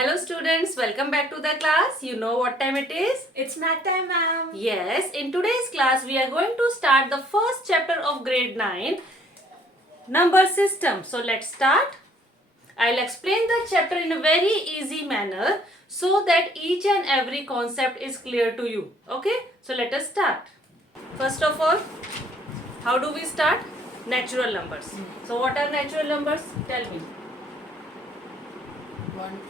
Hello students, welcome back to the class. You know what time it is? It's math time, ma'am. Yes, in today's class we are going to start the first chapter of grade 9, number system. So let's start. I'll explain the chapter in a very easy manner so that each and every concept is clear to you. Okay, so let us start. First of all, how do we start? Natural numbers. So what are natural numbers? Tell me. 1, 2, 3,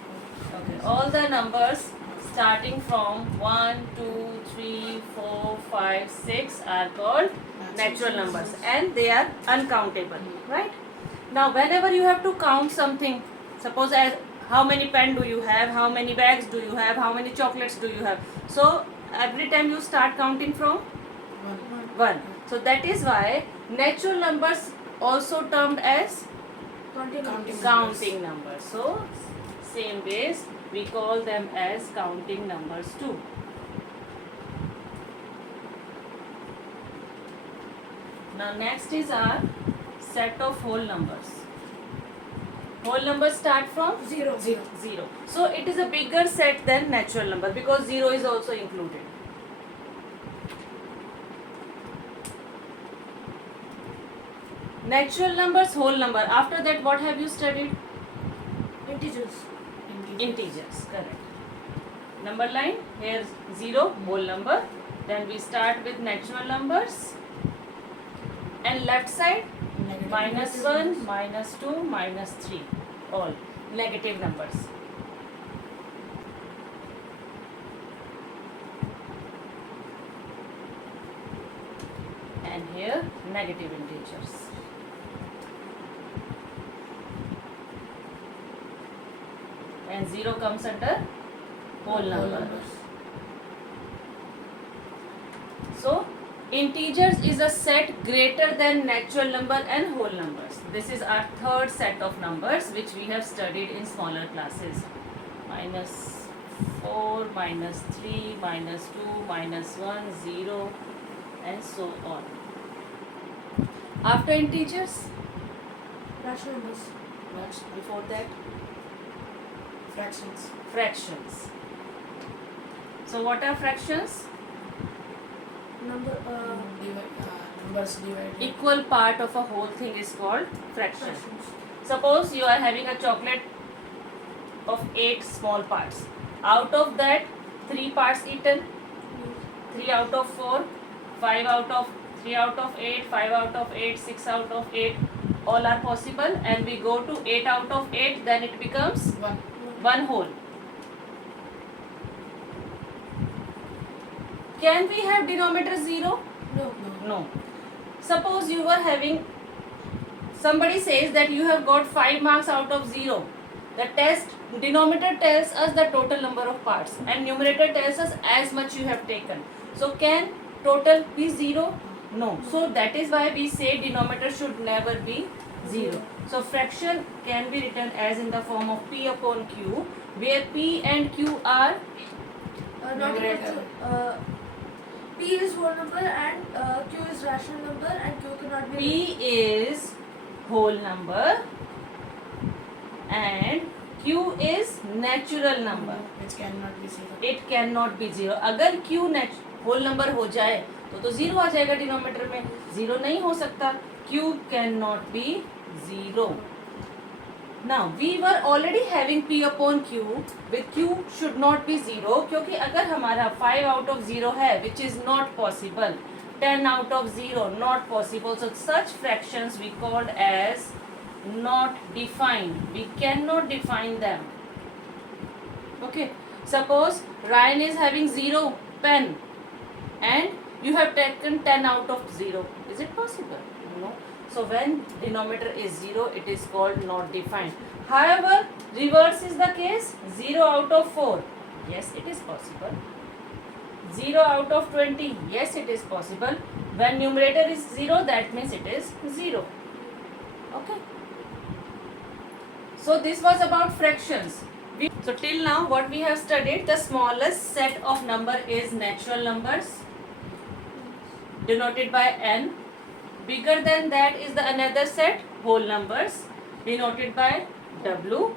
4. Okay, all the numbers starting from 1, 2, 3, 4, 5, 6 are called natural numbers and they are uncountable, right? Now, whenever you have to count something, suppose as how many pen do you have, how many bags do you have, how many chocolates do you have. So, every time you start counting from 1. So, that is why natural numbers also termed as counting numbers. So, same ways we call them as counting numbers too. Now next is our set of whole numbers. Whole numbers start from 0. 0. So it is a bigger set than natural number because 0 is also included. Natural numbers, whole number. After that, what have you studied? Integers, correct. Number line, here's 0, whole number. Then we start with natural numbers. And left side, -1, -2, -3. All negative numbers. And here, negative integers. And 0 comes under whole number. So, integers is a set greater than natural number and whole numbers. This is our third set of numbers which we have studied in smaller classes. -4, -3, -2, -1, 0 and so on. After integers, Rational numbers. what's before that? Fractions. Fractions. So what are fractions? Numbers divided. Equal part of a whole thing is called fraction. Suppose you are having a chocolate of 8 small parts. Out of that, 3 parts eaten, 3 out of 4, 5 out of 3 out of 8, 5 out of 8, 6 out of 8, all are possible, and we go to 8 out of 8, then it becomes 1 whole. Can we have denominator 0? No. Suppose you were having, somebody says that you have got 5 marks out of 0. The test denominator tells us the total number of parts and numerator tells us as much you have taken. So can total be 0? No. So that is why we say denominator should never be 0. So fraction can be written as in the form of P upon Q, where P and Q are P is whole number and Q is rational number and Q cannot be. P is whole number and Q is natural number. It cannot be 0. It cannot be 0. अगर Q whole number हो जाए तो 0 आ जाएगा denominator में. 0 नहीं हो सकता. Q cannot be 0. Now we were already having P upon Q with Q should not be 0 क्योंकि अगर हमारा 5 out of 0 है which is not possible, 10 out of 0 not possible, so such fractions we called as not defined. We cannot define them. Okay, suppose Ryan is having 0 pen and you have taken 10 out of 0. Is it possible? No. So when denominator is 0, it is called not defined. However, reverse is the case. 0 out of 4. Yes, it is possible. 0 out of 20. Yes, it is possible. When numerator is 0, that means it is 0. Okay. So this was about fractions. So till now what we have studied, the smallest set of number is natural numbers denoted by n. Bigger than that is the another set, whole numbers, denoted by W.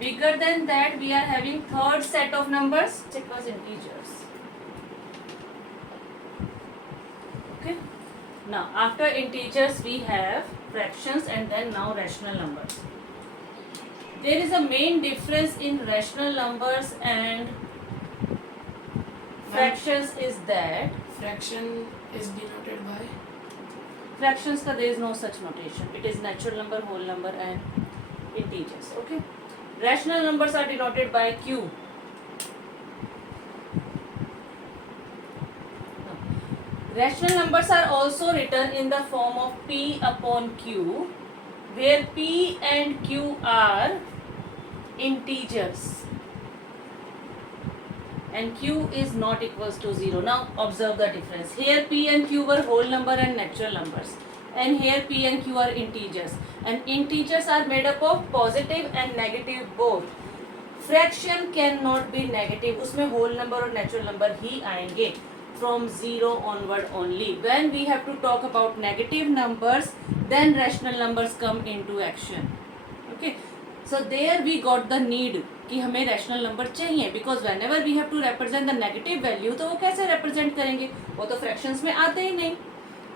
Bigger than that, we are having third set of numbers. It was integers. Okay. Now, after integers, we have fractions and then now rational numbers. There is a main difference in rational numbers and fractions is that Fraction is denoted by. fractions का there is no such notation. It is natural number, whole number and integers. Okay. Rational numbers are denoted by Q. Rational numbers are also written in the form of P upon Q, where P and Q are integers and Q is not equals to 0. Now observe the difference. Here P and Q were whole number and natural numbers, and here P and Q are integers, and integers are made up of positive and negative both. Fraction cannot be negative, उसमें whole number और natural number ही आएंगे. From 0 onward only. When we have to talk about negative numbers, then rational numbers come into action. Okay. So there we got the need कि हमें rational number चाहिए, because whenever we have to represent the negative value, तो वो कैसे represent करेंगे? वो तो fractions में आते ही नहीं.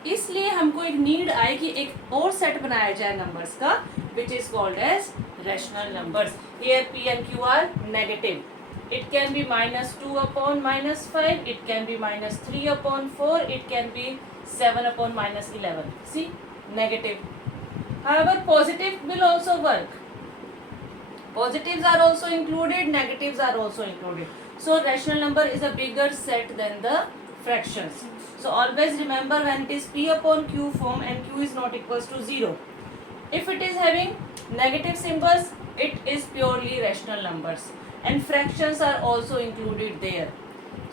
इसलिए हमको एक नीड आई कि एक और सेट बनाया जाए नंबर्स का, which is called as rational numbers. Here P and Q are negative. It can be -2 upon -5. It can be -3 upon 4. It can be 7 upon -11. See, negative. However, positive will also work. Positives are also included. Negatives are also included. So rational number is a bigger set than the fractions. So always remember, when it is P upon Q form and Q is not equals to 0. If it is having negative symbols, it is purely rational numbers. And fractions are also included there.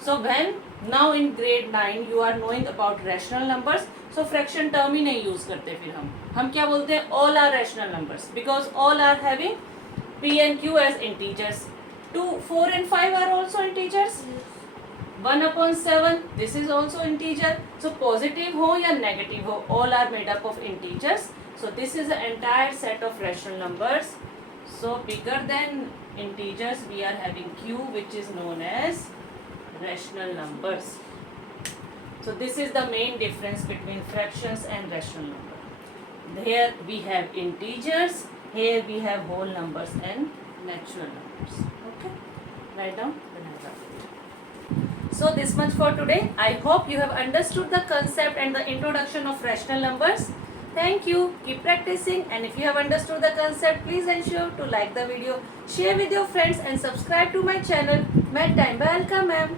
So when now in grade 9 you are knowing about rational numbers, so fraction term ही नहीं use करते. फिर हम क्या बोलते हैं? All are rational numbers, because all are having P and Q as integers. 2, 4 and 5 are also integers. 1 upon 7, this is also integer. So positive हो या negative हो, all are made up of integers. So this is the entire set of rational numbers. So bigger than integers, we are having Q, which is known as rational numbers. So this is the main difference between fractions and rational number. Here we have integers, here we have whole numbers and natural numbers. Okay, write down. So this much for today. I hope you have understood the concept and the introduction of rational numbers. Thank you. Keep practicing, and if you have understood the concept, please ensure to like the video, share with your friends and subscribe to my channel. Mad time. Welcome, ma'am.